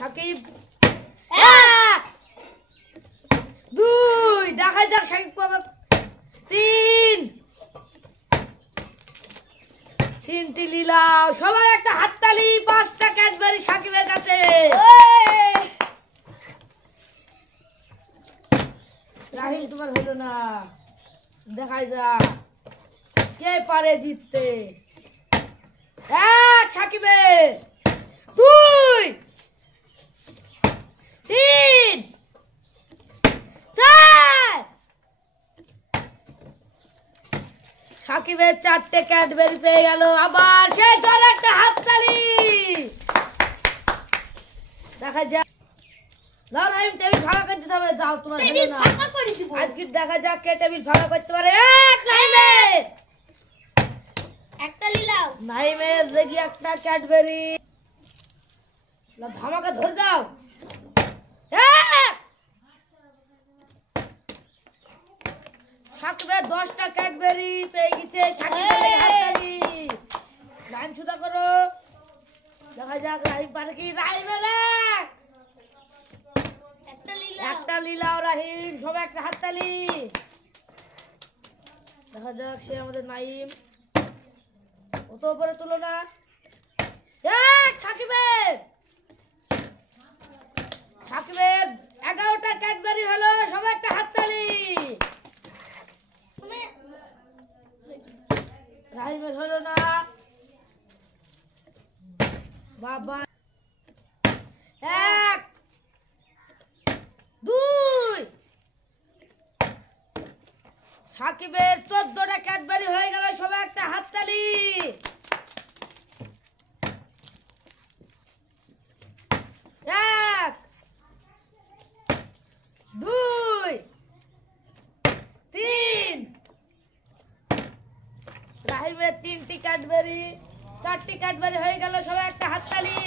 সাকিব 2 দেখা যাক সাকিব আবার 3টি লীলাও সবাই একটা হাততালি 5টা ক্যাডবেরি সাকিবের কাছে রাহিল তোমার হলো না দেখাই যা কে পারে জিততে সাকিবের 2 3 4 সাকিবের 4টে ক্যাডবেরি পেয়ে গেল আবার সে জোরে একটা হাততালি দেখা যাক লাও রাহিম টেবিল ভাঙা করে দিতে হবে যাও তোমার হলো না ভাঙা করে দিব আজকে দেখা যাক কে টেবিল ভাঙা করতে পারে এক নাইমের একটা লীলাও নাইমের রেডি একটা ক্যাডবেরি লা ধামাকা ধরে দাও সাকিবের 10টা ক্যাডবেরি পেয়ে গেছে সাকিবের হাততালি রাহিম সুদা করো দেখা যাক রাহিম পারে কি রাহিমের একটা লীলাও রাহিম সবাই একটা হাততালি দেখা যাক সে আমাদের নাইম অত উপরে তুলো না সাকিবের 11টা ক্যাডবেরি হলো সবাই একটা হাততালি রাহিমের হলো না বাবা 1 2 সাকিবের 14টা ক্যাডবেরি হয়ে গেল সবাই একটা হাততালি 1 2 3 রাহিমের 3টি ক্যাডবেরি 4টি ক্যাডবেরি হয়ে গেল সবাই একটা হাততালি